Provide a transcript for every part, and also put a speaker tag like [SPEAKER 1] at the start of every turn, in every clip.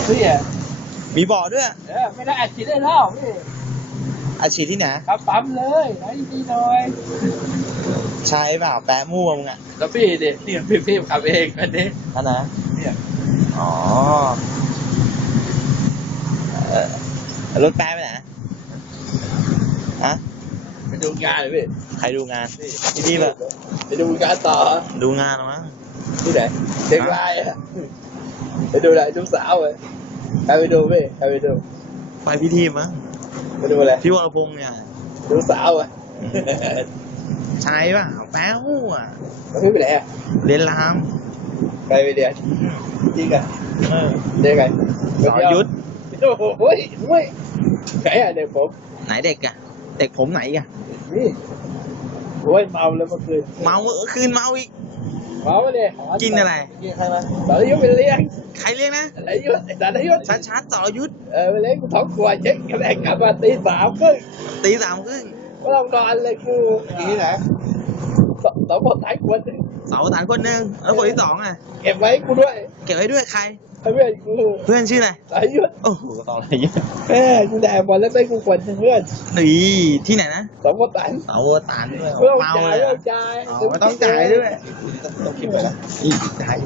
[SPEAKER 1] พี่อ่ะ
[SPEAKER 2] มีบ่อด้วย
[SPEAKER 1] ไม่ได้อัดฉีดได้แล้วพี่
[SPEAKER 2] อาชีพที่ไหน
[SPEAKER 1] ครับปั๊มเลยไหนดีหน่อย
[SPEAKER 2] ใช่เปล่าแปะมั่วมึงอ่ะ
[SPEAKER 1] แล้วพี่เด็กนี่พี่ขับเองอันนี้
[SPEAKER 2] อันนะ
[SPEAKER 1] เนี่ย
[SPEAKER 2] อ๋อรถแปะไปไหนฮะ
[SPEAKER 1] ไปดูงานเลยพี่
[SPEAKER 2] ใครดูงานที่นี่ป่ะ
[SPEAKER 1] ไปดูงานต่อ
[SPEAKER 2] ดูงานหรอมั้ง
[SPEAKER 1] ที่ไหนเชียงรายอ่ะไปดูอะไรดูสาวเลยใครไปดูพี่ใครไปดู
[SPEAKER 2] ไปพิธีมั้ง
[SPEAKER 1] ไปดูอะไร
[SPEAKER 2] พี่วรพงษ์เนี่ย
[SPEAKER 1] ดูสาวอ่ะ
[SPEAKER 2] ใช่ป่ะแป๊วอ่ะ
[SPEAKER 1] แล้วพี่ไปไหนอ่ะ
[SPEAKER 2] เรียนราม
[SPEAKER 1] ใครไปเรียนจริงอ่ะเด็กไง
[SPEAKER 2] สอยุทธ
[SPEAKER 1] โอ้โหเฮ้ยไหนอ่ะเด็กผม
[SPEAKER 2] ไหนเด็กอะเด็กผมไหนอะ
[SPEAKER 1] นี่โอ้ยเมาแล้วเมื่อคืน
[SPEAKER 2] เมาคืนเมาอีก
[SPEAKER 1] เมาเลย
[SPEAKER 2] กินอะไร
[SPEAKER 1] กินใครมาสารยุทธไปเลี้ยง
[SPEAKER 2] ใครเลี้ยงนะ
[SPEAKER 1] สารยุทธสารยุทธ
[SPEAKER 2] ชัดสรยุทธ
[SPEAKER 1] ไปเลี้ยงกูท้องกลัวเช็คกระแดกกลับมาตี 3 ครึ่งก็ต้องนอนเลยกู
[SPEAKER 2] กินที่ไหน
[SPEAKER 1] สองคนถ่ายคน
[SPEAKER 2] เสาฐานคนหนึ่งแล้วคนที่สองอะ
[SPEAKER 1] เก็บไว้กูด้วย
[SPEAKER 2] เก็บไว้ด้วยใคร
[SPEAKER 1] เพื่อนกู
[SPEAKER 2] เพื่อนชื่ออะไร
[SPEAKER 1] สารยุทธ
[SPEAKER 2] โอ้โหสรยุทธ
[SPEAKER 1] กูแดกบอลแล้วได้กูควรเพื่อน
[SPEAKER 2] นี่ที่ไหนนะ
[SPEAKER 1] สองคนตัน
[SPEAKER 2] เสาฐานด้วย
[SPEAKER 1] เมาเลย
[SPEAKER 2] ไม่ต้องจ่ายด้วยต้องคิดไปนะจ่าย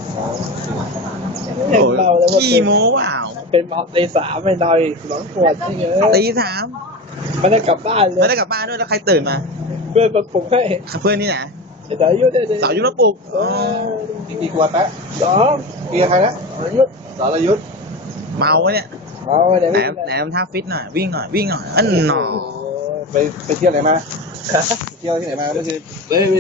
[SPEAKER 2] โอ้ยกี่โมงว้าว
[SPEAKER 1] เป็นเมาตี 3ไม่นอนอีก2 ขวดนี่เยอะ
[SPEAKER 2] ตี 3
[SPEAKER 1] ไม่ได้กลับบ้านเลย
[SPEAKER 2] ไม่ได้กลับบ้านด้วยแล้วใครตื่นมา
[SPEAKER 1] เพื่อนมาปลุกให้
[SPEAKER 2] เพื่อนนี่ไหน
[SPEAKER 1] สารยุทธ
[SPEAKER 2] สรยุทธปลุก
[SPEAKER 1] กี่ขวดแป๊ะ2กี่ใครนะสรยุทธ
[SPEAKER 2] เมาเนี่ยไหนทำท่าฟิตหน่อยวิ่งหน่อยอันหนอ
[SPEAKER 1] ไปเที่ยวไหนมาเที่ยวที่ไหนมาเมื่อคืน